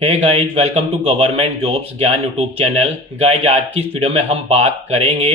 Hey guys, welcome to government jobs Gyan YouTube channel. Guys, आज की इस वीडियो में हम बात करेंगे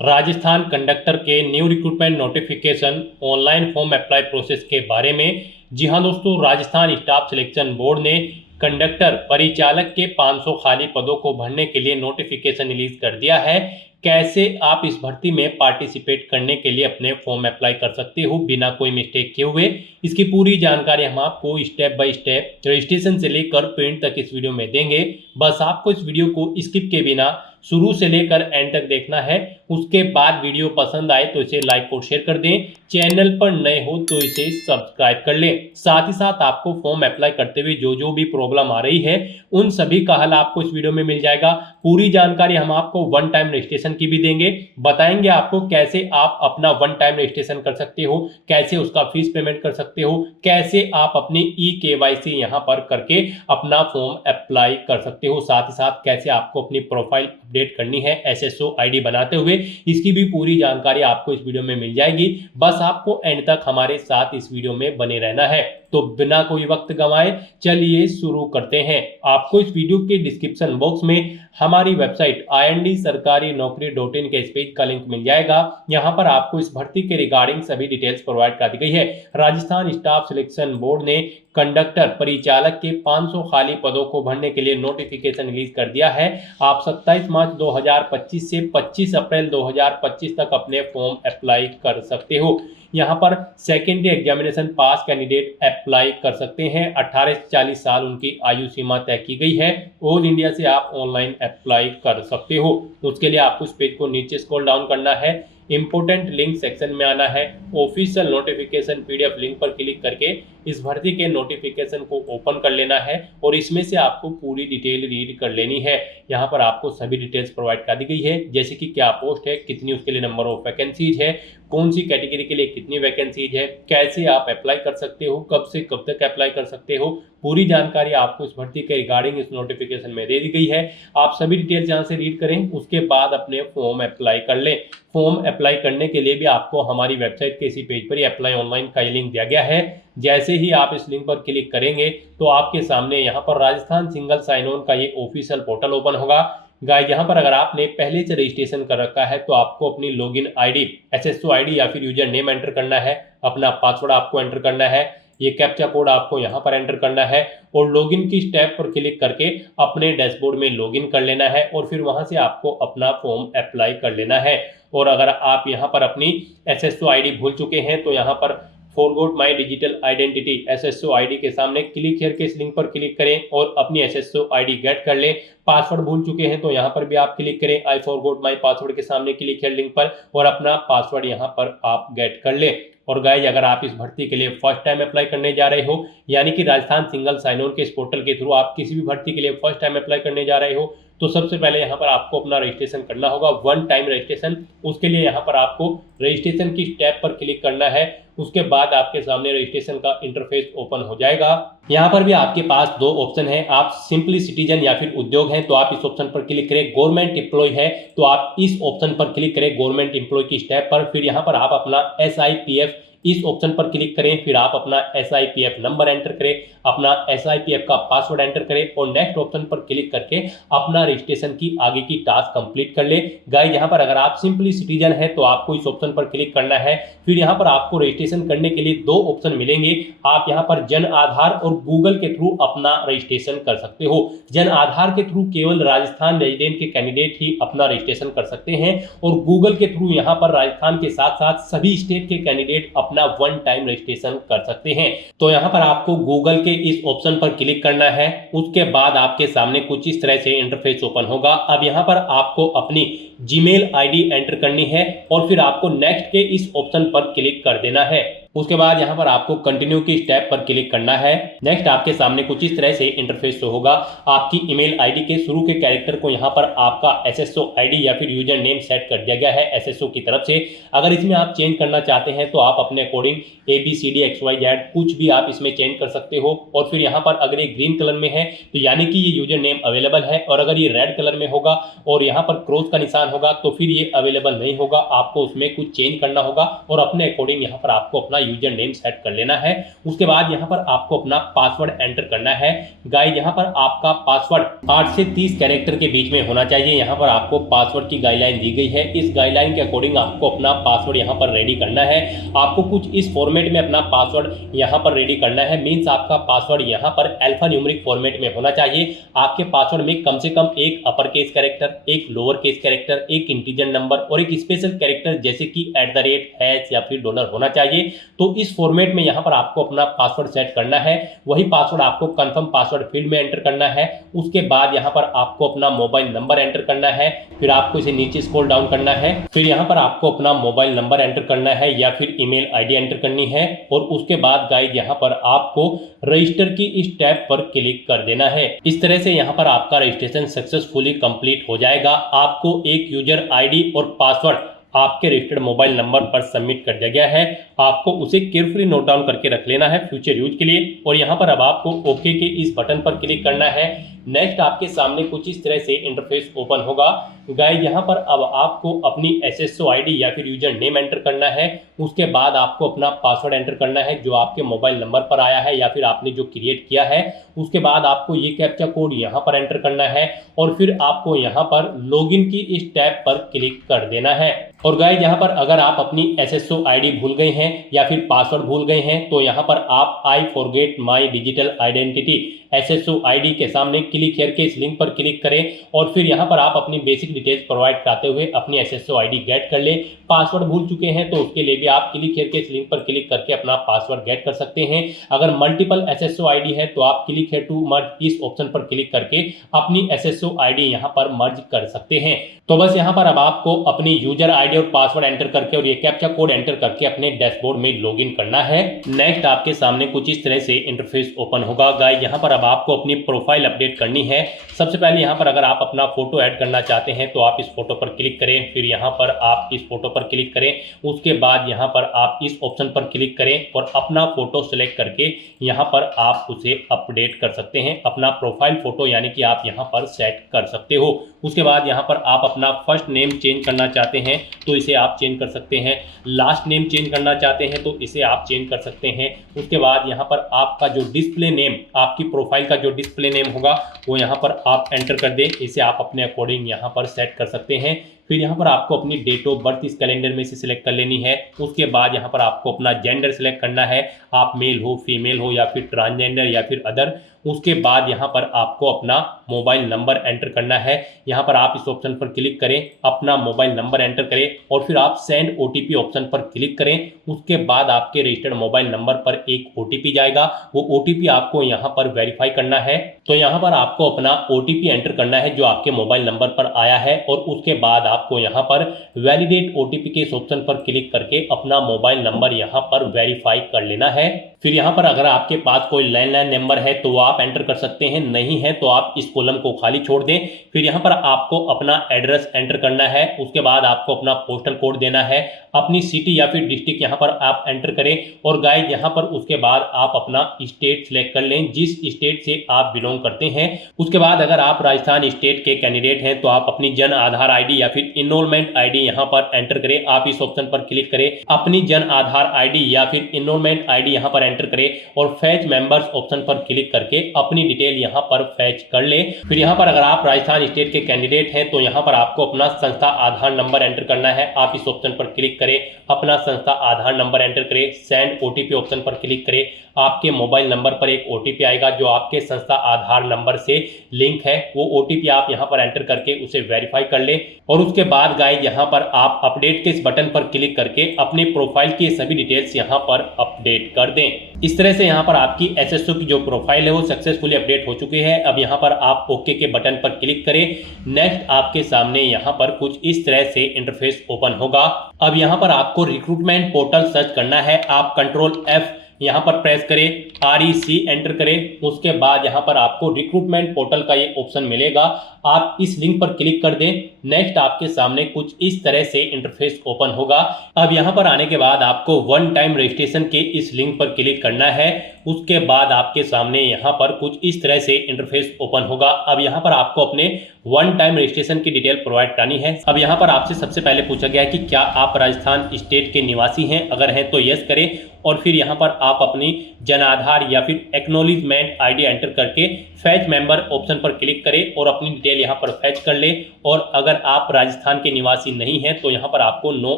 राजस्थान कंडक्टर के new recruitment notification online form apply process के बारे में। जी हाँ दोस्तों, राजस्थान स्टाफ सिलेक्शन बोर्ड ने कंडक्टर परिचालक के 500 खाली पदों को भरने के लिए नोटिफिकेशन रिलीज कर दिया है। कैसे आप इस भर्ती में पार्टिसिपेट करने के लिए अपने फॉर्म अप्लाई कर सकते हो बिना कोई मिस्टेक किए हुए, इसकी पूरी जानकारी हम आपको स्टेप बाय स्टेप रजिस्ट्रेशन से लेकर प्रिंट तक इस वीडियो में देंगे। बस आपको इस वीडियो को स्किप के बिना शुरू से लेकर एंड तक देखना है। उसके बाद वीडियो पसंद आए तो इसे लाइक और शेयर कर दें। चैनल पर नए हो तो इसे सब्सक्राइब कर लें। साथ ही साथ आपको फॉर्म अप्लाई करते हुए जो जो भी प्रॉब्लम आ रही है उन सभी का हल आपको इस वीडियो में मिल जाएगा। पूरी जानकारी हम आपको वन टाइम रजिस्ट्रेशन की भी देंगे, बताएंगे आपको कैसे आप अपना वन टाइम रजिस्ट्रेशन कर सकते हो, कैसे उसका फीस पेमेंट कर सकते हो, कैसे आप अपनी ई-केवाईसी यहां पर करके अपना फॉर्म अप्लाई कर सकते हो, साथ ही साथ कैसे आपको अपनी प्रोफाइल अपडेट करनी है एसएसओ आईडी बनाते हुए, इसकी भी पूरी जानकारी आपको इस वीडियो में मिल जाएगी। बस आपको एंड तक हमारे साथ इस वीडियो में बने रहना है। तो बिना कोई वक्त गंवाए चलिए शुरू करते हैं। आपको इस वीडियो के डिस्क्रिप्शन बॉक्स में हमारी वेबसाइट ind-sarkari-naukri.in के इस पेज का लिंक मिल जाएगा। यहां पर आपको इस भर्ती के रिगार्डिंग सभी डिटेल्स प्रोवाइड कर दी गई है। राजस्थान स्टाफ सिलेक्शन बोर्ड ने कंडक्टर परिचालक के 500 खाली पदों को भरने के लिए नोटिफिकेशन रिलीज कर दिया है। आप 27 मार्च 2025 से 25 अप्रैल 2025 तक अपने फॉर्म अप्लाई कर सकते हो। यहाँ पर सेकेंडरी एग्जामिनेशन पास कैंडिडेट अप्लाई कर सकते हैं। 18 से 40 साल उनकी आयु सीमा तय की गई है। ऑल इंडिया से आप ऑनलाइन अप्लाई कर सकते हो। उसके लिए आपको इस पेज को नीचे स्क्रॉल डाउन करना है, इंपोर्टेंट लिंक सेक्शन में आना है, ऑफिशियल नोटिफिकेशन पीडीएफ लिंक पर क्लिक करके इस भर्ती के नोटिफिकेशन को ओपन कर लेना है और इसमें से आपको पूरी डिटेल रीड कर लेनी है। यहाँ पर आपको सभी डिटेल्स प्रोवाइड कर दी गई है, जैसे कि क्या पोस्ट है, कितनी उसके लिए नंबर ऑफ वैकेंसीज है, कौन सी कैटेगरी के लिए कितनी वैकेंसीज है, कैसे आप अप्लाई कर सकते हो, कब से कब तक अप्लाई कर सकते हो। पूरी जानकारी आपको इस भर्ती के रिगार्डिंग इस नोटिफिकेशन में दे दी गई है। आप सभी डिटेल्स यहाँ से रीड करें, उसके बाद अपने फॉर्म अप्लाई कर लें। फॉर्म अप्लाई करने के लिए भी आपको हमारी वेबसाइट के इसी पेज पर ही अप्लाई ऑनलाइन का लिंक दिया गया है। जैसे ही आप इस लिंक पर क्लिक करेंगे तो आपके सामने यहाँ पर राजस्थान सिंगल साइन ऑन का ये ऑफिशियल पोर्टल ओपन होगा। गाइस, यहाँ पर अगर आपने पहले से रजिस्ट्रेशन कर रखा है तो आपको अपनी लॉगिन आईडी, एसएसओ आईडी या फिर यूजर नेम एंटर करना है, अपना पासवर्ड आपको एंटर करना है, ये कैप्चा कोड आपको यहाँ पर एंटर करना है और लॉगिन की स्टेप पर क्लिक करके अपने डैशबोर्ड में लॉगिन कर लेना है और फिर वहां से आपको अपना फॉर्म अप्लाई कर लेना है। और अगर आप यहाँ पर अपनी एसएसओ आईडी भूल चुके हैं तो यहाँ पर forgot my digital identity SSO ID के सामने क्लिक हियर के इस लिंक पर क्लिक करें और अपनी एसएसओ आईडी गेट कर लें। पासवर्ड भूल चुके हैं तो यहाँ पर भी आप क्लिक करें आई फॉरगॉट माई पासवर्ड के सामने क्लिक हियर लिंक पर और अपना पासवर्ड यहाँ पर आप गेट कर लें। और गाइस, अगर आप इस भर्ती के लिए फर्स्ट टाइम अप्लाई करने जा रहे हो, यानी कि राजस्थान सिंगल साइन ऑन के इस पोर्टल के थ्रू आप किसी भी भर्ती के लिए फर्स्ट टाइम अप्लाई करने जा रहे हो, तो सबसे पहले यहाँ पर आपको अपना रजिस्ट्रेशन करना होगा, वन टाइम रजिस्ट्रेशन। उसके लिए यहाँ पर आपको रजिस्ट्रेशन की स्टेप पर क्लिक करना है। उसके बाद आपके सामने रजिस्ट्रेशन का इंटरफेस ओपन हो जाएगा। यहाँ पर भी आपके पास दो ऑप्शन है, आप सिंपली सिटीजन या फिर उद्योग हैं तो आप इस ऑप्शन पर क्लिक करें, गवर्नमेंट एम्प्लॉय है तो आप इस ऑप्शन पर क्लिक करें गवर्नमेंट एम्प्लॉय की स्टेप पर। फिर यहाँ पर आप अपना SIPF इस ऑप्शन पर क्लिक करें, फिर आप अपना SIPF नंबर एंटर करें, अपना SIPF का पासवर्ड एंटर करें और नेक्स्ट ऑप्शन पर क्लिक करके अपना रजिस्ट्रेशन की आगे की टास्क कंप्लीट कर ले। गाइस, यहाँ पर अगर आप सिंपली सिटीजन है तो आपको इस ऑप्शन पर क्लिक करना है। फिर यहाँ पर आपको रजिस्ट्रेशन करने के लिए दो ऑप्शन मिलेंगे। आप यहाँ पर जन आधार और गूगल के थ्रू अपना रजिस्ट्रेशन कर सकते हो। जन आधार के थ्रू केवल राजस्थान रेजिडेंट के कैंडिडेट ही अपना रजिस्ट्रेशन कर सकते हैं और गूगल के थ्रू यहाँ पर राजस्थान के साथ साथ सभी स्टेट के कैंडिडेट अपना वन टाइम रजिस्ट्रेशन कर सकते हैं। तो यहाँ पर आपको गूगल के इस ऑप्शन पर क्लिक करना है। उसके बाद आपके सामने कुछ इस तरह से इंटरफेस ओपन होगा। अब यहाँ पर आपको अपनी जीमेल आईडी एंटर करनी है और फिर आपको नेक्स्ट के इस ऑप्शन पर क्लिक कर देना है। उसके बाद यहाँ पर आपको कंटिन्यू की स्टेप पर क्लिक करना है। नेक्स्ट आपके सामने कुछ इस तरह से इंटरफेस शो होगा। आपकी ईमेल आईडी के शुरू के कैरेक्टर को यहाँ पर आपका एसएसओ आईडी या फिर यूजर नेम सेट कर दिया गया है एसएसओ की तरफ से। अगर इसमें आप चेंज करना चाहते हैं तो आप अपने अकॉर्डिंग ABCDXYZ कुछ भी आप इसमें चेंज कर सकते हो। और फिर यहाँ पर अगर ये ग्रीन कलर में है तो यानी कि ये यूजर नेम अवेलेबल है, और अगर ये रेड कलर में होगा और यहाँ पर क्रॉस का निशान होगा तो फिर ये अवेलेबल नहीं होगा, आपको उसमें कुछ चेंज करना होगा और अपने अकॉर्डिंग यहाँ पर आपको अपना यूजर नेम सेट कर लेना है। उसके बाद यहाँ पर आपको अपना पासवर्ड एंटर करना है। गाइस यहाँ पर आपका पासवर्ड 8 से 30 कैरेक्टर के बीच में होना चाहिए। यहाँ पर आपको पासवर्ड की गाइडलाइन दी गई है। इस गाइडलाइन के अकॉर्डिंग आपको अपना पासवर्ड यहाँ पर रेडी करना है। आपको कुछ इस फॉर्मेट में अपना पासवर्ड यहाँ पर रेडी करना है। मीन्स आपका पासवर्ड यहाँ पर अल्फा न्यूमेरिक फॉर्मेट में होना चाहिए। आपके पासवर्ड में कम से कम एक अपर केस कैरेक्टर, एक लोअर केस कैरेक्टर, एक इंटीजर नंबर और एक स्पेशल कैरेक्टर जैसे कि @ या फिर डॉलर होना चाहिए। तो इस फॉर्मेट में यहाँ पर आपको अपना पासवर्ड सेट करना है। वही पासवर्ड आपको कंफर्म पासवर्ड फील्ड में एंटर करना है। उसके बाद यहाँ पर आपको अपना मोबाइल नंबर एंटर करना है। फिर आपको इसे नीचे स्क्रॉल डाउन करना है। फिर यहाँ पर आपको अपना मोबाइल नंबर एंटर करना है या फिर ईमेल आईडी एंटर करनी है। और उसके बाद गाइस यहाँ पर आपको रजिस्टर की इस टैब पर क्लिक कर देना है। इस तरह से यहाँ पर आपका रजिस्ट्रेशन सक्सेसफुली कंप्लीट हो जाएगा। आपको एक यूजर आईडी और पासवर्ड आपके रजिस्टर्ड मोबाइल नंबर पर सबमिट कर दिया गया है। आपको उसे केयरफुली नोट डाउन करके रख लेना है फ्यूचर यूज के लिए। और यहाँ पर अब आपको ओके के इस बटन पर क्लिक करना है। नेक्स्ट आपके सामने कुछ इस तरह से इंटरफेस ओपन होगा। गाइस यहाँ पर अब आपको अपनी SSO आईडी या फिर यूजर नेम एंटर करना है। उसके बाद आपको अपना पासवर्ड एंटर करना है जो आपके मोबाइल नंबर पर आया है या फिर आपने जो क्रिएट किया है। उसके बाद आपको ये कैप्चा कोड यहाँ पर एंटर करना है और फिर आपको यहाँ पर लॉगिन की इस टैब पर क्लिक कर देना है। और गाइस यहाँ पर अगर आप अपनी SSO आईडी भूल गए हैं या फिर पासवर्ड भूल गए हैं तो यहाँ पर आप I forget my digital identity SSO ID के सामने क्लिक करके इस लिंक पर क्लिक करें और फिर यहाँ पर आप अपनी बेसिक डिटेल्स प्रोवाइड कराते हुए अपनी SSO आईडी गेट कर लें। पासवर्ड भूल चुके हैं तो उसके लिए भी आप क्लिक करके इस लिंक पर क्लिक करके अपना पासवर्ड गेट कर सकते हैं। अगर मल्टीपल SSO आईडी है तो आप क्लिक है टू मर्ज इस ऑप्शन पर क्लिक करके अपनी SSO आईडी यहाँ पर मर्ज कर सकते हैं। तो बस यहाँ पर अब आपको अपनी यूजर आईडी और पासवर्ड एंटर करके और ये कैप्चा कोड एंटर करके अपने डैशबोर्ड में लॉगिन करना है। नेक्स्ट आपके सामने कुछ इस तरह से इंटरफेस ओपन होगा। गाइस यहाँ पर अब आपको अपनी प्रोफाइल अपडेट करनी है। सबसे पहले यहाँ पर अगर आप अपना फोटो ऐड करना चाहते हैं तो आप इस फोटो पर क्लिक करें। फिर यहाँ पर आप इस फोटो पर क्लिक करें। उसके बाद यहाँ पर आप इस ऑप्शन पर क्लिक करें और अपना फोटो सेलेक्ट करके यहाँ पर आप उसे अपडेट कर सकते हैं। अपना प्रोफाइल फोटो यानी कि आप यहाँ पर सेट कर सकते हो। उसके बाद यहाँ पर आप अपना फर्स्ट नेम चेंज करना चाहते हैं तो इसे आप चेंज कर सकते हैं। लास्ट नेम चेंज करना चाहते हैं तो इसे आप चेंज कर सकते हैं। उसके बाद यहाँ पर आपका जो डिस्प्ले नेम, आपकी प्रोफाइल का जो डिस्प्ले नेम होगा वो यहाँ पर आप एंटर कर दें। इसे आप अपने अकॉर्डिंग यहाँ पर सेट कर सकते हैं। फिर यहाँ पर आपको अपनी डेट ऑफ बर्थ इस कैलेंडर में से सिलेक्ट कर लेनी है। उसके बाद यहाँ पर आपको अपना जेंडर सिलेक्ट करना है, आप मेल हो, फीमेल हो या फिर ट्रांसजेंडर या फिर अदर। उसके बाद यहाँ पर आपको अपना मोबाइल नंबर एंटर करना है। यहाँ पर आप इस ऑप्शन पर क्लिक करें, अपना मोबाइल नंबर एंटर करें और फिर आप सेंड OTP ऑप्शन पर क्लिक करें। उसके बाद आपके रजिस्टर्ड मोबाइल नंबर पर एक OTP जाएगा। वो OTP आपको यहाँ पर वेरीफाई करना है। तो यहाँ पर आपको अपना OTP एंटर करना है जो आपके मोबाइल नंबर पर आया है और उसके बाद आपको यहाँ पर वैलिडेट OTP के इस ऑप्शन पर क्लिक करके अपना मोबाइल नंबर यहाँ पर वेरीफाई कर लेना है। फिर यहाँ पर अगर आपके पास कोई लैंडलाइन नंबर है तो आप एंटर कर सकते हैं, नहीं है तो आप इस कॉलम को खाली छोड़ दें। फिर यहाँ पर आपको अपना एड्रेस एंटर करना है। उसके बाद आपको अपना पोस्टल कोड देना है, अपनी सिटी या फिर डिस्ट्रिक्ट यहाँ पर आप एंटर करें। और गाइस यहाँ पर उसके बाद आप अपना स्टेट सिलेक्ट कर लें, जिस स्टेट से आप बिलोंग करते हैं। उसके बाद अगर आप राजस्थान स्टेट के कैंडिडेट हैं तो आप अपनी जन आधार आईडी या फिर इनरोलमेंट आईडी यहाँ पर एंटर करें। आप इस ऑप्शन पर क्लिक करें, अपनी जन आधार आईडी या फिर इनरोलमेंट आईडी यहाँ पर एंटर करें और फैच मेंबर्स ऑप्शन पर क्लिक करके अपनी डिटेल यहाँ पर फैच कर ले। फिर यहाँ पर अगर आप राजस्थान स्टेट के कैंडिडेट हैं तो यहाँ पर आपको अपना संस्था आधार नंबर एंटर करना है। आप इस ऑप्शन पर क्लिक करें, अपना संस्था आधार नंबर एंटर करें, सेंड OTP ऑप्शन पर क्लिक करें। आपके मोबाइल नंबर पर एक OTP आएगा जो आपके संस्था आधार नंबर से लिंक है। वो OTP आप यहाँ पर एंटर करके उसे वेरीफाई कर लें। और उसके बाद गाइस यहाँ पर आप अपडेट के इस बटन पर क्लिक करके अपनी प्रोफाइल की सभी डिटेल्स यहाँ पर अपडेट कर दें। इस तरह से यहाँ पर आपकी SSO की जो प्रोफाइल है वो सक्सेसफुली अपडेट हो चुकी है। अब यहाँ पर आप ओके के बटन पर क्लिक करें। नेक्स्ट आपके सामने यहाँ पर कुछ इस तरह से इंटरफेस ओपन होगा। अब यहाँ पर आपको रिक्रूटमेंट पोर्टल सर्च करना है। आप कंट्रोल F यहाँ पर प्रेस करें, REC एंटर करें। उसके बाद यहाँ पर आपको रिक्रूटमेंट पोर्टल का ये ऑप्शन मिलेगा, आप इस लिंक पर क्लिक कर दें। नेक्स्ट आपके सामने कुछ इस तरह से इंटरफेस ओपन होगा। अब यहाँ पर आने के बाद आपको वन टाइम रजिस्ट्रेशन के इस लिंक पर क्लिक करना है उसके बाद आपके सामने यहाँ पर कुछ इस तरह से इंटरफेस ओपन होगा। अब यहाँ पर आपको अपने वन टाइम रजिस्ट्रेशन की डिटेल प्रोवाइड करानी है। अब यहाँ पर आपसे सबसे पहले पूछा गया है कि क्या आप राजस्थान स्टेट के निवासी हैं, अगर हैं तो यस करें और फिर यहाँ पर आप अपनी जन आधार या फिर एक्नॉलेजमेंट आईडी एंटर करके फैच मेंबर ऑप्शन पर क्लिक करें और अपनी डिटेल यहाँ पर फैच कर लें। और अगर आप राजस्थान के निवासी नहीं हैं तो यहाँ पर आपको नो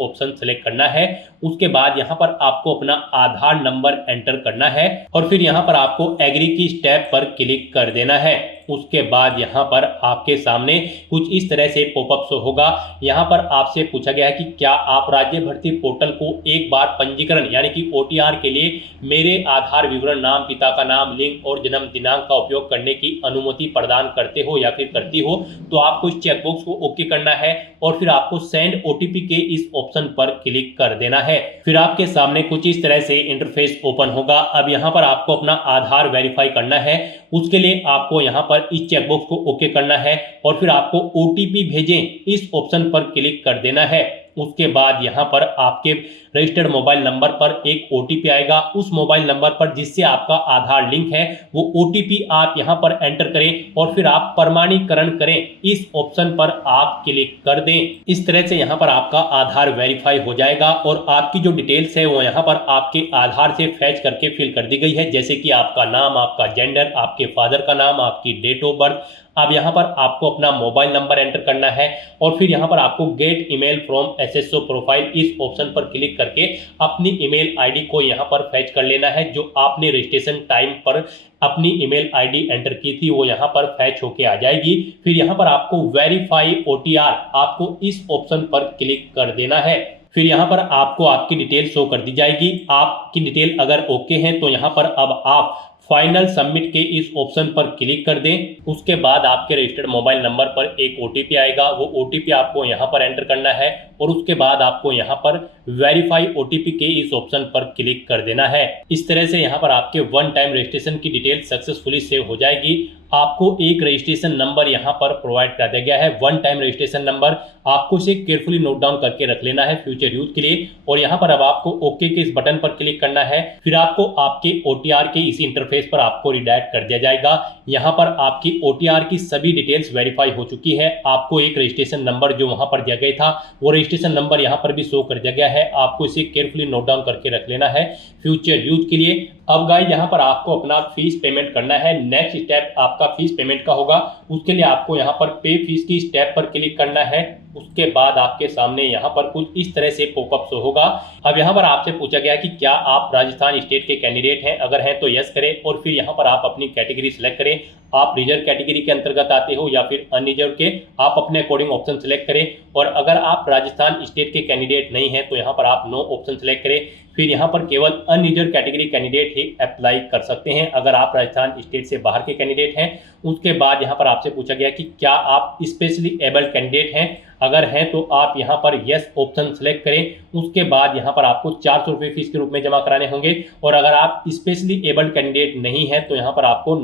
ऑप्शन सेलेक्ट करना है। उसके बाद यहाँ पर आपको अपना आधार नंबर एंटर करना है और फिर यहाँ पर आपको एग्री की स्टेप पर क्लिक कर देना है। उसके बाद यहाँ पर आपके सामने कुछ इस तरह से पॉपअप शो होगा। यहाँ पर आपसे पूछा गया है कि क्या आप राज्य भर्ती पोर्टल को एक बार पंजीकरण यानी कि OTR के लिए मेरे आधार विवरण, नाम, पिता का नाम, लिंग और जन्म दिनांक का उपयोग करने की अनुमति प्रदान करते हो या फिर करती हो। तो आपको इस चेकबॉक्स को ओके करना है और फिर आपको सेंड OTP के इस ऑप्शन पर क्लिक कर देना है। फिर आपके सामने कुछ इस तरह से इंटरफेस ओपन होगा। अब यहाँ पर आपको अपना आधार वेरीफाई करना है। उसके लिए आपको यहाँ पर इस चेकबॉक्स को ओके करना है और फिर आपको OTP भेजें इस ऑप्शन पर क्लिक कर देना है। उसके बाद यहाँ पर आपके रजिस्टर्ड मोबाइल नंबर पर एक OTP आएगा। उस मोबाइल नंबर पर जिससे आपका आधार लिंक है वो OTP आप यहाँ पर एंटर करें और फिर आप प्रमाणीकरण करें इस ऑप्शन पर आप क्लिक कर दें। इस तरह से यहाँ पर आपका आधार वेरीफाई हो जाएगा और आपकी जो डिटेल्स है वो यहाँ पर आपके आधार से फैच करके फिल कर दी गई है, जैसे कि आपका नाम, आपका जेंडर, आपके फादर का नाम, आपकी डेट ऑफ बर्थ। अब यहाँ पर आपको अपना मोबाइल नंबर एंटर करना है और फिर यहाँ पर आपको gate email from SSO profile इस ऑप्शन पर क्लिक करके अपनी ईमेल आईडी को यहाँ पर फैच कर लेना है। जो आपने रजिस्ट्रेशन टाइम पर अपनी ईमेल आईडी एंटर की थी वो यहाँ पर फैच होके आ जाएगी। फिर यहाँ पर आपको वेरीफाई OTR आपको इस ऑप्शन पर क्लिक कर देना है। फिर यहाँ पर आपको आपकी डिटेल शो कर दी जाएगी। आपकी डिटेल अगर ओके है तो यहाँ पर अब आप फाइनल सबमिट के इस ऑप्शन पर क्लिक कर दें। उसके बाद आपके रजिस्टर्ड मोबाइल नंबर पर एक OTP आएगा। वो OTP आपको यहाँ पर एंटर करना है और उसके बाद आपको यहाँ पर वेरीफाई OTP के इस ऑप्शन पर क्लिक कर देना है। इस तरह से यहाँ पर आपके वन टाइम रजिस्ट्रेशन की डिटेल सक्सेसफुली सेव हो जाएगी। आपको एक रजिस्ट्रेशन नंबर यहाँ पर प्रोवाइड कर दिया गया है, वन टाइम रजिस्ट्रेशन नंबर। आपको इसे केयरफुली नोट डाउन करके रख लेना है फ्यूचर यूज के लिए। और यहाँ पर अब आपको ओके के इस बटन पर क्लिक करना है। फिर आपको आपके OTR के इसी इंटरफेस पर आपको रिडायरेक्ट कर दिया जाएगा। यहाँ पर आपकी OTR की सभी डिटेल्स वेरीफाई हो चुकी है। आपको एक रजिस्ट्रेशन नंबर जो वहां पर दिया गया था वो रजिस्ट्रेशन नंबर यहाँ पर भी शो कर दिया गया है। आपको इसे केयरफुली नोट डाउन करके रख लेना है फ्यूचर यूज के लिए। अब गाइस यहाँ पर आपको अपना फीस पेमेंट करना है। नेक्स्ट स्टेप आपका फीस पेमेंट का होगा। उसके लिए आपको यहाँ पर पे फीस की स्टेप पर क्लिक करना है। उसके बाद आपके सामने यहाँ पर कुछ इस तरह से पॉपअप शो होगा। अब यहाँ पर आपसे पूछा गया कि क्या आप राजस्थान स्टेट के कैंडिडेट हैं, अगर हैं तो यस करें और फिर यहाँ पर आप अपनी कैटेगरी सिलेक्ट करें। आप रिजर्व कैटेगरी के अंतर्गत आते हो या फिर अनरिजर्व के, आप अपने अकॉर्डिंग ऑप्शन सेलेक्ट करें। और अगर आप राजस्थान स्टेट के कैंडिडेट नहीं हैं तो यहाँ पर आप नो ऑप्शन सेलेक्ट करें। फिर यहाँ पर केवल अनरिजर्व कैटेगरी कैंडिडेट ही अप्लाई कर सकते हैं अगर आप राजस्थान स्टेट से बाहर के कैंडिडेट हैं। उसके बाद यहाँ पर आपसे पूछा गया कि क्या आप स्पेशली एबल्ड कैंडिडेट हैं, अगर हैं तो आप यहाँ पर यस ऑप्शन सेलेक्ट करें। उसके बाद यहाँ पर आपको 400 रुपये फीस के रूप में जमा कराने होंगे। और अगर आप स्पेशली एबल्ड कैंडिडेट नहीं हैं तो यहाँ पर आपको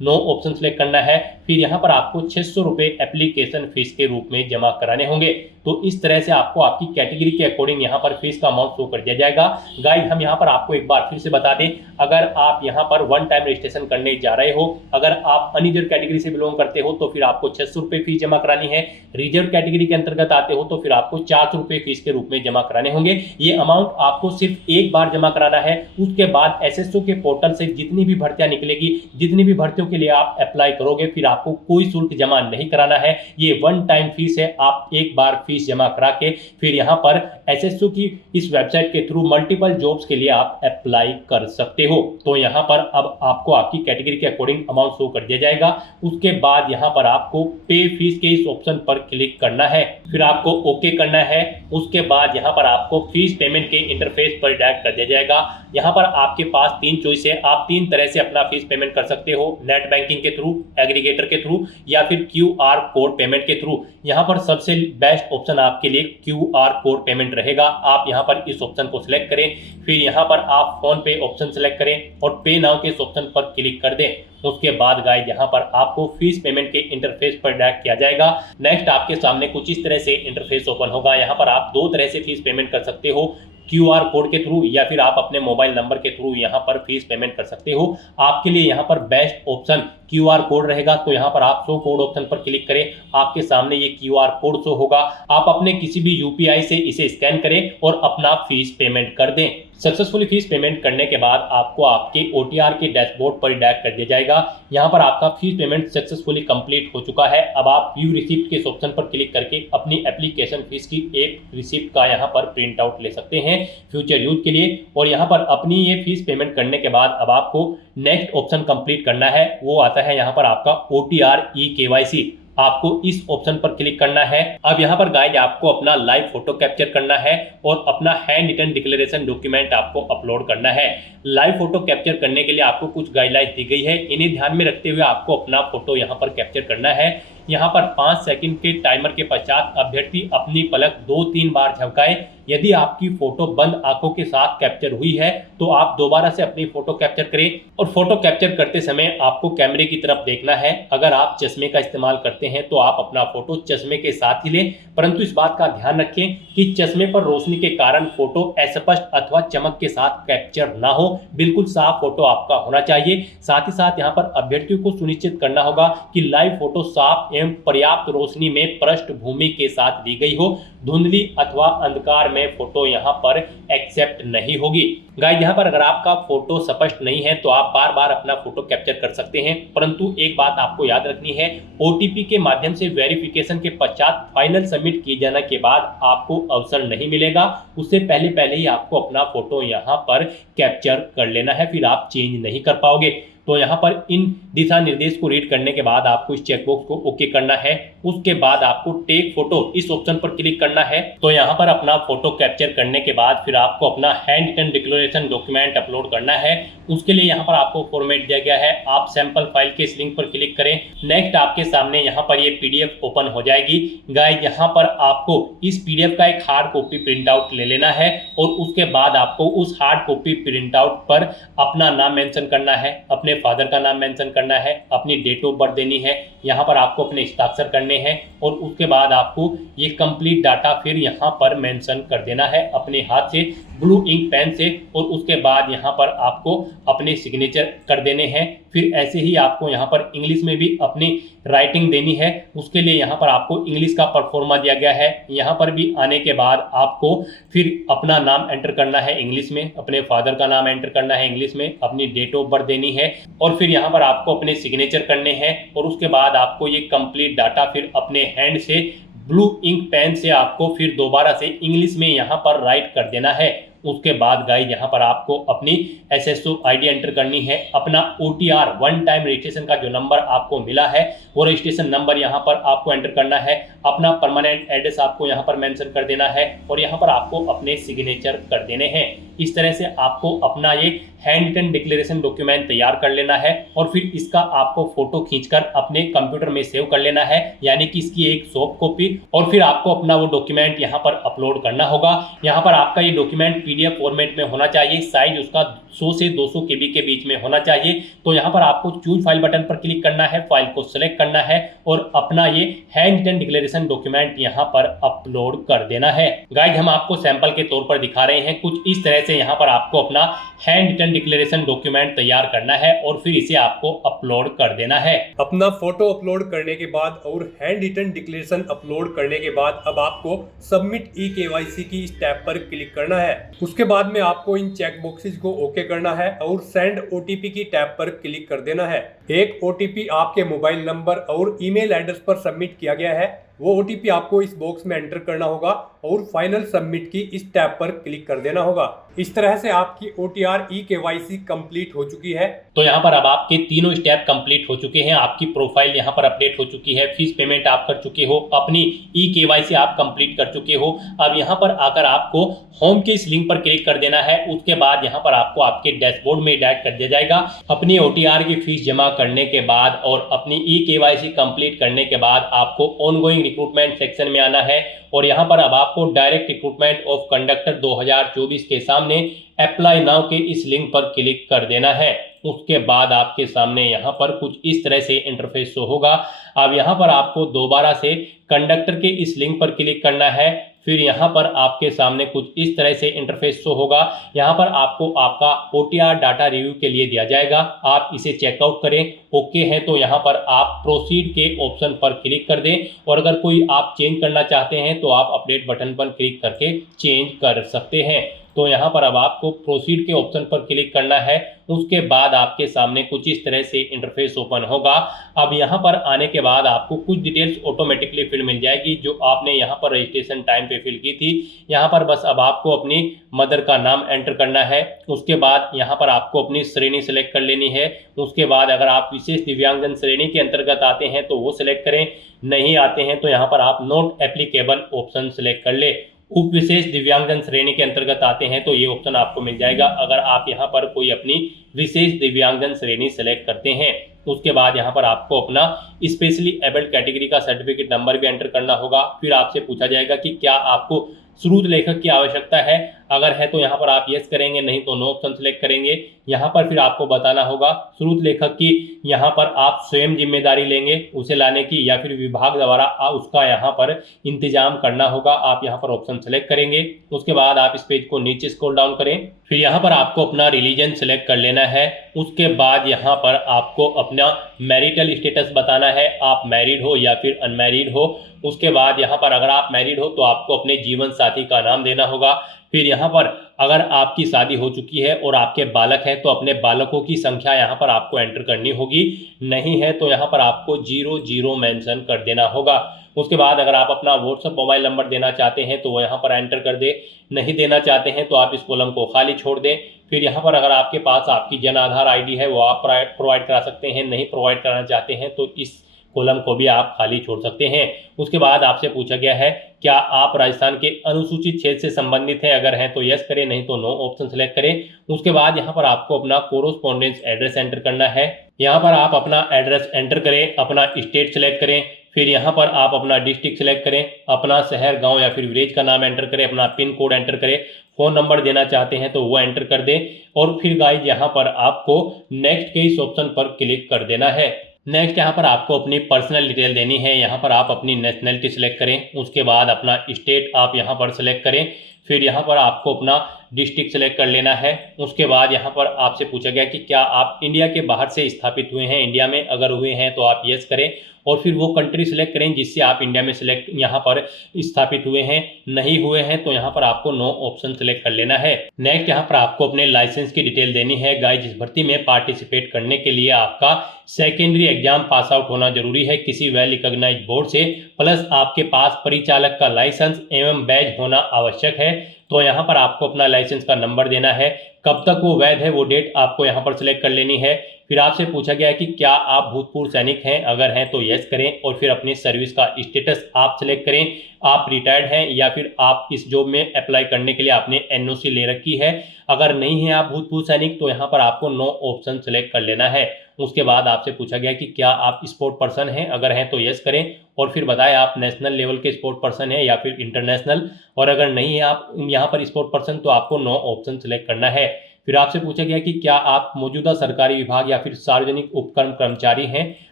नो ऑप्शन सेलेक्ट करना है। फिर यहाँ पर आपको 600 रुपये एप्लीकेशन फीस के रूप में जमा कराने होंगे। तो इस तरह से आपको आपकी कैटेगरी के अकॉर्डिंग यहाँ पर फीस का अमाउंट शो कर दिया जाएगा। गाइस हम यहाँ पर आपको एक बार फिर से बता दें, अगर आप यहाँ पर वन टाइम रजिस्ट्रेशन करने जा रहे हो, अगर आप अनरिजर्व कैटेगरी से बिलोंग करते हो तो फिर आपको 600 रुपये फीस जमा करानी है। रिजर्व कैटेगरी के अंतर्गत आते हो तो फिर आपको 400 रुपये फीस के रूप में जमा कराने होंगे। ये अमाउंट आपको सिर्फ एक बार जमा कराना है। उसके बाद SSO के पोर्टल से जितनी भी भर्तियां निकलेगी, जितनी भी भर्तियों के लिए आप अप्लाई करोगे, फिर आपको कोई शुल्क जमा नहीं कराना है। ये वन टाइम फीस है। आप एक बार फीस जमा करा के फिर यहाँ पर SSO की इस वेबसाइट के थ्रू मल्टीपल जॉब्स के लिए आप अप्लाई कर सकते हो। तो यहाँ पर अब आपको आपकी कैटेगरी के अकॉर्डिंग अमाउंट शो कर दिया जाएगा। उसके बाद यहाँ पर आपको पे फीस के इस ऑप्शन पर क्लिक करना है। फिर आपको ओके करना है। उसके बाद यहाँ पर आपको फीस पेमेंट के इंटरफेस पर डायरेक्ट कर दिया जाएगा। यहाँ पर आपके पास 3 चॉइस है। आप 3 तरह से अपना फीस पेमेंट कर सकते हो, नेट बैंकिंग के थ्रू, एग्रीगेटर के थ्रू या फिर QR कोड पेमेंट के थ्रू। यहाँ पर सबसे बेस्ट ऑप्शन आपके लिए QR कोड पेमेंट रहेगा। आप यहाँ पर इस ऑप्शन को सिलेक्ट करें। फिर यहाँ पर आप फोन पे ऑप्शन सेलेक्ट करें और पे नाउ के इस ऑप्शन पर क्लिक कर दें। उसके बाद गाइस यहाँ पर आपको फीस पेमेंट के इंटरफेस पर डायरेक्ट किया जाएगा। नेक्स्ट आपके सामने कुछ इस तरह से इंटरफेस ओपन होगा। यहाँ पर आप 2 तरह से फीस पेमेंट कर सकते हो। QR कोड के थ्रू या फिर आप अपने मोबाइल नंबर के थ्रू यहाँ पर फीस पेमेंट कर सकते हो। आपके लिए यहाँ पर बेस्ट ऑप्शन QR कोड रहेगा। तो यहाँ पर आप शो कोड ऑप्शन पर क्लिक करें, आपके सामने ये QR कोड शो होगा। आप अपने किसी भी UPI से इसे स्कैन करें और अपना फीस पेमेंट कर दें। सक्सेसफुली फीस पेमेंट करने के बाद आपको आपके OTR के डैशबोर्ड पर डायरेक्ट कर दिया जाएगा। यहाँ पर आपका फीस पेमेंट सक्सेसफुली कंप्लीट हो चुका है। अब आप व्यू रिसिप्ट के इस ऑप्शन पर क्लिक करके अपनी एप्लीकेशन फीस की एक रिसिप्ट का यहाँ पर प्रिंट आउट ले सकते हैं फ्यूचर यूज के लिए। और यहाँ पर अपनी ये फीस पेमेंट करने के बाद अब आपको नेक्स्ट ऑप्शन कंप्लीट करना है। वो आता है यहाँ पर आपका OTR eKYC। आपको इस ऑप्शन पर क्लिक करना है। अब यहाँ पर गाइज आपको अपना लाइव फोटो कैप्चर करना है और अपना हैंड रिटन डिक्लेरेशन डॉक्यूमेंट आपको अपलोड करना है। लाइव फोटो कैप्चर करने के लिए आपको कुछ गाइडलाइंस दी गई है, इन्हें ध्यान में रखते हुए आपको अपना फोटो यहाँ पर कैप्चर करना है। यहाँ पर 5 सेकंड के टाइमर के पश्चात अभ्यर्थी अपनी पलक 2-3 बार झपकाए। यदि आपकी फोटो बंद आंखों के साथ कैप्चर हुई है तो आप दोबारा से अपनी फोटो कैप्चर करें और फोटो कैप्चर करते समय आपको कैमरे की तरफ देखना है। अगर आप चश्मे का इस्तेमाल करते हैं तो आप अपना फोटो चश्मे के साथ ही लें, परंतु इस बात का ध्यान रखें कि चश्मे पर रोशनी के कारण फोटो अस्पष्ट अथवा चमक के साथ कैप्चर ना हो। बिल्कुल साफ फोटो आपका होना चाहिए। साथ ही साथ यहाँ पर अभ्यर्थियों को सुनिश्चित करना होगा कि लाइव फोटो साफ एवं पर्याप्त रोशनी में पृष्ठभूमि के साथ ली गई हो। धुंधली अथवा अंधकार में फोटो यहाँ पर एक्सेप्ट नहीं होगी। गाइस यहाँ पर अगर आपका फोटो स्पष्ट नहीं है तो आप बार बार अपना फोटो कैप्चर कर सकते हैं, परंतु एक बात आपको याद रखनी है, OTP के माध्यम से वेरिफिकेशन के पश्चात फाइनल सबमिट किए जाने के बाद आपको अवसर नहीं मिलेगा। उससे पहले ही आपको अपना फोटो यहाँ पर कैप्चर कर लेना है, फिर आप चेंज नहीं कर पाओगे। तो यहाँ पर इन दिशा निर्देश को रीड करने के बाद आपको इस चेकबॉक्स को ओके करना है। उसके बाद आपको टेक फोटो इस ऑप्शन पर क्लिक करना है। तो यहाँ पर अपना फोटो कैप्चर करने के बाद फिर आपको अपना handwritten declaration document upload करना है। उसके लिए यहाँ पर आपको फॉर्मेट दिया गया है, आप सैंपल फाइल के इस लिंक पर क्लिक करें। नेक्स्ट आपके सामने यहाँ पर ये PDF ओपन हो जाएगी। गाइस यहाँ पर आपको इस PDF का एक हार्ड कॉपी प्रिंट आउट ले लेना है और उसके बाद आपको उस हार्ड कॉपी प्रिंट आउट पर अपना नाम मेंशन करना है, अपने फादर का नाम मेंशन करना है, अपनी डेट ऑफ बर्थ देनी है, यहाँ पर आपको अपने हस्ताक्षर करने हैं और उसके बाद आपको ये कंप्लीट डाटा फिर यहाँ पर मेंशन कर देना है अपने हाथ से ब्लू इंक पेन से। और उसके बाद यहाँ पर आपको अपने सिग्नेचर कर देने हैं। फिर ऐसे ही आपको यहाँ पर इंग्लिश में भी अपनी राइटिंग देनी है। उसके लिए यहाँ पर आपको इंग्लिश का परफॉर्मा दिया गया है। यहाँ पर भी आने के बाद आपको फिर अपना नाम एंटर करना है इंग्लिश में, अपने फादर का नाम एंटर करना है इंग्लिश में, अपनी डेट ऑफ बर्थ देनी है और फिर यहाँ पर आपको अपने सिग्नेचर करने हैं। और उसके बाद आपको ये कंप्लीट डाटा फिर अपने हैंड से ब्लू इंक पेन से आपको फिर दोबारा से इंग्लिश में यहाँ पर राइट कर देना है। उसके बाद गाइस यहाँ पर आपको अपनी SSO ID एंटर करनी है, अपना OTR वन टाइम रजिस्ट्रेशन का जो नंबर आपको मिला है वो रजिस्ट्रेशन नंबर यहाँ पर आपको एंटर करना है, अपना परमानेंट एड्रेस आपको यहाँ पर मेंशन कर देना है और यहाँ पर आपको अपने सिग्नेचर कर देने हैं। इस तरह से आपको अपना ये हैंड रिटन डिक्लेरेशन डॉक्यूमेंट तैयार कर लेना है और फिर इसका आपको फोटो खींचकर अपने कंप्यूटर में सेव कर लेना है, यानी कि इसकी एक सॉफ्ट कॉपी। और फिर आपको अपना वो डॉक्यूमेंट यहाँ पर अपलोड करना होगा। यहाँ पर आपका ये डॉक्यूमेंट PDF फॉर्मेट में होना चाहिए, साइज उसका 100 से 200 KB के बीच में होना चाहिए। तो यहाँ पर आपको चूज फाइल बटन पर क्लिक करना है, फाइल को सिलेक्ट करना है और अपना ये हैंड रिटन डिक्लेरेशन डॉक्यूमेंट यहाँ पर अपलोड कर देना है। गाइस हम आपको सैंपल के तौर पर दिखा रहे हैं, कुछ इस तरह से यहाँ पर आपको अपना हैंड रिटन डिक्लेरेशन डॉक्यूमेंट तैयार करना है और फिर इसे आपको अपलोड कर देना है। अपना फोटो अपलोड करने के बाद और हैंड रिटन डिक्लेरेशन अपलोड करने के बाद अब आपको सबमिट eKYC की इस टैब पर क्लिक करना है। उसके बाद में आपको इन चेक बॉक्सेस को ओके करना है और सेंड OTP की टैब पर क्लिक कर देना है। एक OTP आपके मोबाइल नंबर और ईमेल एड्रेस पर सबमिट किया गया है, वो OTP आपको इस बॉक्स में एंटर करना होगा और फाइनल सबमिट की इस टैब पर क्लिक कर देना होगा। इस तरह से आपकी OTR eKYC कंप्लीट हो चुकी है। तो यहाँ पर अब आपके तीनों स्टेप कंप्लीट हो चुके हैं, आपकी प्रोफाइल यहाँ पर अपडेट हो चुकी है, फीस पेमेंट आप कर चुके हो, अपनी eKYC आप कंप्लीट कर चुके हो। अब यहाँ पर आकर आपको होम के इस लिंक पर क्लिक कर देना है। उसके बाद यहाँ पर आपको आपके डैशबोर्ड में डायरेक्ट कर दिया जाएगा। अपनी OTR की फीस जमा करने के बाद और अपनी eKYC कंप्लीट करने के बाद आपको ऑनगोइंग रिक्रूटमेंट सेक्शन में आना है और यहाँ पर अब आपको डायरेक्ट रिक्रूटमेंट ऑफ कंडक्टर 2024 के सामने अप्लाई नाउ के इस लिंक पर क्लिक कर देना है। उसके बाद आपके सामने यहाँ पर कुछ इस तरह से इंटरफेस शो होगा। अब यहाँ पर आपको दोबारा से कंडक्टर के इस लिंक पर क्लिक करना है, फिर यहाँ पर आपके सामने कुछ इस तरह से इंटरफेस शो होगा। यहाँ पर आपको आपका OTR डाटा रिव्यू के लिए दिया जाएगा, आप इसे चेकआउट करें। ओके है तो यहाँ पर आप प्रोसीड के ऑप्शन पर क्लिक कर दें, और अगर कोई आप चेंज करना चाहते हैं तो आप अपडेट बटन पर क्लिक करके चेंज कर सकते हैं। तो यहाँ पर अब आपको प्रोसीड के ऑप्शन पर क्लिक करना है। उसके बाद आपके सामने कुछ इस तरह से इंटरफेस ओपन होगा। अब यहाँ पर आने के बाद आपको कुछ डिटेल्स ऑटोमेटिकली फिल मिल जाएगी जो आपने यहाँ पर रजिस्ट्रेशन टाइम पे फिल की थी। यहाँ पर बस अब आपको अपनी मदर का नाम एंटर करना है। उसके बाद यहाँ पर आपको अपनी श्रेणी सेलेक्ट कर लेनी है। उसके बाद अगर आप विशेष दिव्यांगजन श्रेणी के अंतर्गत आते हैं तो वो सिलेक्ट करें, नहीं आते हैं तो यहाँ पर आप नॉट एप्लीकेबल ऑप्शन सिलेक्ट कर ले। उप विशेष दिव्यांगजन श्रेणी के अंतर्गत आते हैं तो ये ऑप्शन आपको मिल जाएगा अगर आप यहाँ पर कोई अपनी विशेष दिव्यांगजन श्रेणी सेलेक्ट करते हैं। उसके बाद यहाँ पर आपको अपना स्पेशली एबल्ड कैटेगरी का सर्टिफिकेट नंबर भी एंटर करना होगा। फिर आपसे पूछा जाएगा कि क्या आपको स्रोत लेखक की आवश्यकता है, अगर है तो यहाँ पर आप यस करेंगे, नहीं तो नो ऑप्शन सेलेक्ट करेंगे। यहाँ पर फिर आपको बताना होगा स्रोत लेखक की यहाँ पर आप स्वयं जिम्मेदारी लेंगे उसे लाने की, या फिर विभाग द्वारा उसका यहाँ पर इंतजाम करना होगा, आप यहाँ पर ऑप्शन सेलेक्ट करेंगे। उसके बाद आप इस पेज को नीचे स्क्रॉल डाउन करें, फिर यहाँ पर आपको अपना रिलीजन सेलेक्ट कर लेना है। उसके बाद यहाँ पर आपको अपना मैरिटल स्टेटस बताना है, आप मैरिड हो या फिर अनमैरिड हो। उसके बाद यहाँ पर अगर आप मैरिड हो तो आपको अपने जीवन साथी का नाम देना होगा। फिर यहाँ पर अगर आपकी शादी हो चुकी है और आपके बालक हैं तो अपने बालकों की संख्या यहाँ पर आपको एंटर करनी होगी, नहीं है तो यहाँ पर आपको 00 मेंशन कर देना होगा। उसके बाद अगर आप अपना व्हाट्सएप मोबाइल नंबर देना चाहते हैं तो वो यहाँ पर एंटर कर दे, नहीं देना चाहते हैं तो आप इस कॉलम को खाली छोड़ दें। फिर यहाँ पर अगर आपके पास आपकी जन आधार ID है वो आप प्रोवाइड करा सकते हैं, नहीं प्रोवाइड कराना चाहते हैं तो इस कॉलम को भी आप खाली छोड़ सकते हैं। उसके बाद आपसे पूछा गया है क्या आप राजस्थान के अनुसूचित क्षेत्र से संबंधित हैं, अगर हैं तो यस करें, नहीं तो नो ऑप्शन सेलेक्ट करें। उसके बाद यहाँ पर आपको अपना कोरोस्पोंडेंस एड्रेस एंटर करना है। यहाँ पर आप अपना एड्रेस एंटर करें, अपना स्टेट सेलेक्ट करें, फिर यहाँ पर आप अपना डिस्ट्रिक्ट सेलेक्ट करें, अपना शहर गांव या फिर विलेज का नाम एंटर करें, अपना पिन कोड एंटर करें, फ़ोन नंबर देना चाहते हैं तो वो एंटर कर दें। और फिर गाइज यहाँ पर आपको नेक्स्ट के इस ऑप्शन पर क्लिक कर देना है। नेक्स्ट यहाँ पर आपको अपनी पर्सनल डिटेल देनी है। यहाँ पर आप अपनी नेशनलिटी सेलेक्ट करें, उसके बाद अपना स्टेट आप यहाँ पर सेलेक्ट करें, फिर यहाँ पर आपको अपना डिस्ट्रिक्ट सेलेक्ट कर लेना है। उसके बाद यहाँ पर आपसे पूछा गया कि क्या आप इंडिया के बाहर से स्थापित हुए हैं, इंडिया में अगर हुए हैं तो आप यस करें, और फिर वो कंट्री सेलेक्ट करें जिससे आप इंडिया में सेलेक्ट यहाँ पर स्थापित हुए हैं, नहीं हुए हैं तो यहाँ पर आपको नो ऑप्शन सेलेक्ट कर लेना है। नेक्स्ट यहाँ पर आपको अपने लाइसेंस की डिटेल देनी है। गाइस इस भर्ती में पार्टिसिपेट करने के लिए आपका सेकेंडरी एग्जाम पास आउट होना जरूरी है किसी वेल रिकॉग्नाइज्ड बोर्ड से, प्लस आपके पास परिचालक का लाइसेंस एवं बैज होना आवश्यक है। तो यहाँ पर आपको अपना लाइसेंस का नंबर देना है, कब तक वो वैध है वो डेट आपको यहाँ पर सिलेक्ट कर लेनी है। फिर आपसे पूछा गया है कि क्या आप भूतपूर्व सैनिक हैं, अगर हैं तो यस करें, और फिर अपनी सर्विस का स्टेटस आप सिलेक्ट करें, आप रिटायर्ड हैं या फिर आप इस जॉब में अप्लाई करने के लिए आपने NOC ले रखी है। अगर नहीं है आप भूतपूर्व सैनिक तो यहाँ पर आपको नो ऑप्शन सेलेक्ट कर लेना है। उसके बाद आपसे पूछा गया कि क्या आप स्पोर्ट पर्सन हैं, अगर हैं तो यस करें, और फिर बताएं आप नेशनल लेवल के स्पोर्ट पर्सन हैं या फिर इंटरनेशनल, और अगर नहीं है आप यहाँ पर स्पोर्ट पर्सन तो आपको नो ऑप्शन सेलेक्ट करना है। फिर आपसे पूछा गया कि क्या आप मौजूदा सरकारी विभाग या फिर सार्वजनिक उपक्रम कर्मचारी हैं,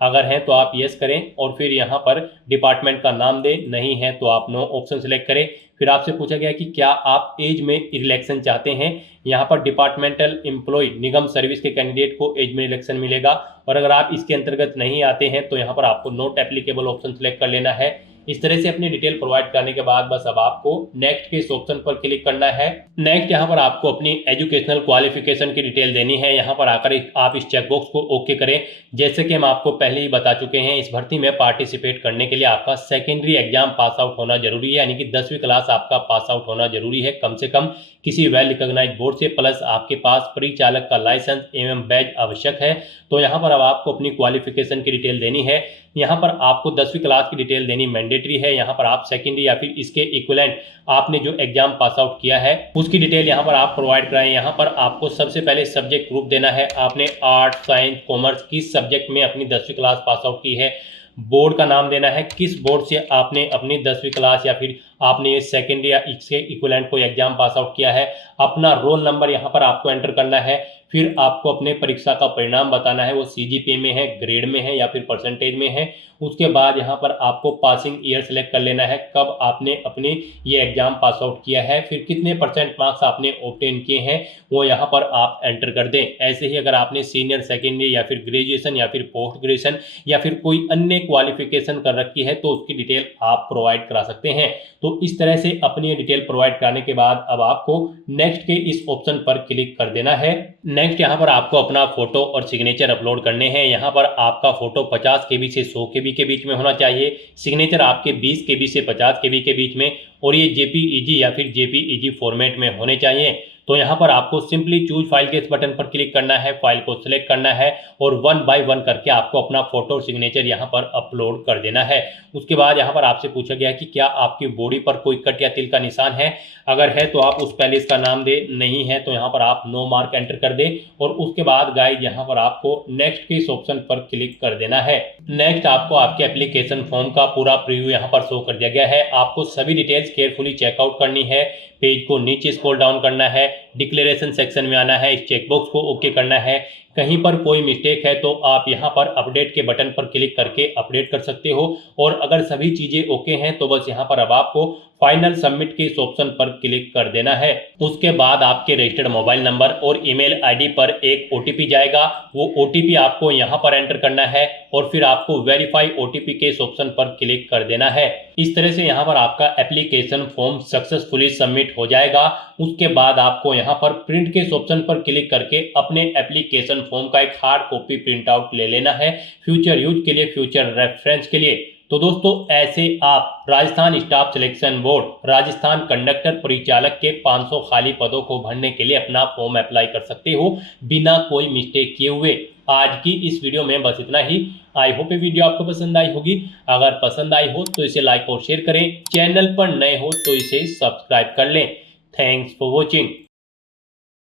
अगर हैं तो आप यस करें, और फिर यहाँ पर डिपार्टमेंट का नाम दें, नहीं है तो आप नो ऑप्शन सेलेक्ट करें। फिर आपसे पूछा गया कि क्या आप एज में इलेक्शन चाहते हैं, यहाँ पर डिपार्टमेंटल एम्प्लॉय निगम सर्विस के कैंडिडेट को एज में इलेक्शन मिलेगा, और अगर आप इसके अंतर्गत नहीं आते हैं तो यहाँ पर आपको नॉट एप्लीकेबल ऑप्शन सेलेक्ट कर लेना है। इस तरह से अपनी डिटेल प्रोवाइड करने के बाद बस अब आपको नेक्स्ट के इस ऑप्शन पर क्लिक करना है। नेक्स्ट यहाँ पर आपको अपनी एजुकेशनल क्वालिफिकेशन की डिटेल देनी है। यहाँ पर आकर आप इस चेकबॉक्स को ओके करें। जैसे कि हम आपको पहले ही बता चुके हैं, इस भर्ती में पार्टिसिपेट करने के लिए आपका सेकेंडरी एग्जाम पास आउट होना जरूरी है, यानी कि 10वीं क्लास आपका पास आउट होना जरूरी है कम से कम किसी वेल रिकॉग्नाइज्ड बोर्ड से, प्लस आपके पास परिचालक का लाइसेंस एवं बैज आवश्यक है। तो यहाँ पर अब आपको अपनी क्वालिफिकेशन की डिटेल देनी है। यहाँ पर आपको 10वीं क्लास की डिटेल देनी मैंडेटरी है। यहाँ पर आप सेकेंडरी या फिर इसके इक्विवेलेंट आपने जो एग्जाम पास आउट किया है उसकी डिटेल यहाँ पर आप प्रोवाइड कराएं। यहाँ पर आपको सबसे पहले सब्जेक्ट ग्रुप देना है, आपने आर्ट, साइंस, कॉमर्स किस सब्जेक्ट में अपनी 10वीं क्लास पास आउट की है। बोर्ड का नाम देना है, किस बोर्ड से आपने अपनी 10वीं क्लास या फिर आपने ये सेकेंडरी या इसके इक्विवेलेंट कोई एग्जाम पास आउट किया है, अपना रोल नंबर यहाँ पर आपको एंटर करना है। फिर आपको अपने परीक्षा का परिणाम बताना है, वो सीजीपीए में है, ग्रेड में है या फिर परसेंटेज में है। उसके बाद यहाँ पर आपको पासिंग ईयर सेलेक्ट कर लेना है, कब आपने अपने ये एग्जाम पास आउट किया है, फिर कितने परसेंट मार्क्स आपने ऑब्टेन किए हैं वो यहाँ पर आप एंटर कर दें। ऐसे ही अगर आपने सीनियर सेकेंडरी या फिर ग्रेजुएशन या फिर पोस्ट ग्रेजुएशन या फिर कोई अन्य क्वालिफिकेशन कर रखी है तो उसकी डिटेल आप प्रोवाइड करा सकते हैं। तो इस तरह से अपनी डिटेल प्रोवाइड कराने के बाद अब आपको नेक्स्ट के इस ऑप्शन पर क्लिक कर देना है। नेक्स्ट यहाँ पर आपको अपना फोटो और सिग्नेचर अपलोड करने हैं। यहाँ पर आपका फोटो 50 KB से 100 KB के बीच में होना चाहिए, सिग्नेचर आपके 20 KB से 50 KB के बीच में, और ये JPEG या फिर JPEG फॉर्मेट में होने चाहिए। तो यहाँ पर आपको सिंपली चूज फाइल के इस बटन पर क्लिक करना है, फाइल को सिलेक्ट करना है और 1 बाय 1 करके आपको अपना फोटो और सिग्नेचर यहाँ पर अपलोड कर देना है। उसके बाद यहाँ पर आपसे पूछा गया है कि क्या आपकी बॉडी पर कोई कट या तिल का निशान है, अगर है तो आप उस पैलेस का नाम दे, नहीं है तो यहाँ पर आप नो मार्क एंटर कर दें। और उसके बाद गाइस यहाँ पर आपको नेक्स्ट के इस ऑप्शन पर क्लिक कर देना है। नेक्स्ट आपको आपके एप्लीकेशन फॉर्म का पूरा प्रीव्यू यहाँ पर शो कर दिया गया है। आपको सभी डिटेल्स केयरफुली चेकआउट करनी है, पेज को नीचे स्क्रॉल डाउन करना है, डिक्लेरेशन सेक्शन में आना है, इस चेकबॉक्स को ओके करना है। कहीं पर कोई मिस्टेक है तो आप यहाँ पर अपडेट के बटन पर क्लिक करके अपडेट कर सकते हो, और अगर सभी चीज़ें ओके हैं तो बस यहाँ पर अब आपको फाइनल सबमिट के इस ऑप्शन पर क्लिक कर देना है। उसके बाद आपके रजिस्टर्ड मोबाइल नंबर और ईमेल आईडी पर एक OTP जाएगा, वो OTP आपको यहाँ पर एंटर करना है और फिर आपको वेरीफाई OTP के इस ऑप्शन पर क्लिक कर देना है। इस तरह से यहाँ पर आपका एप्लीकेशन फॉर्म सक्सेसफुली सबमिट हो जाएगा। उसके बाद आपको यहाँ पर प्रिंट के इस ऑप्शन पर क्लिक करके अपने एप्लीकेशन फॉर्म का एक हार्ड कॉपी प्रिंट आउट ले लेना है, फ्यूचर यूज के लिए, फ्यूचर रेफरेंस के लिए। तो दोस्तों ऐसे आप Rajasthan staff selection board Rajasthan conductor परिचालक के 500 खाली पदों को भरने के लिए अपना फॉर्म अप्लाई कर सकते हो बिना कोई मिस्टेक किए हुए। आज की इस वीडियो में बस इतना ही। आई होप ये वीडियो आपको पसंद आई होगी। अगर पसंद आई हो तो इसे लाइक और शेयर करें, चैनल पर नए हो तो इसे सब्सक्राइब कर लें। Thanks for watching.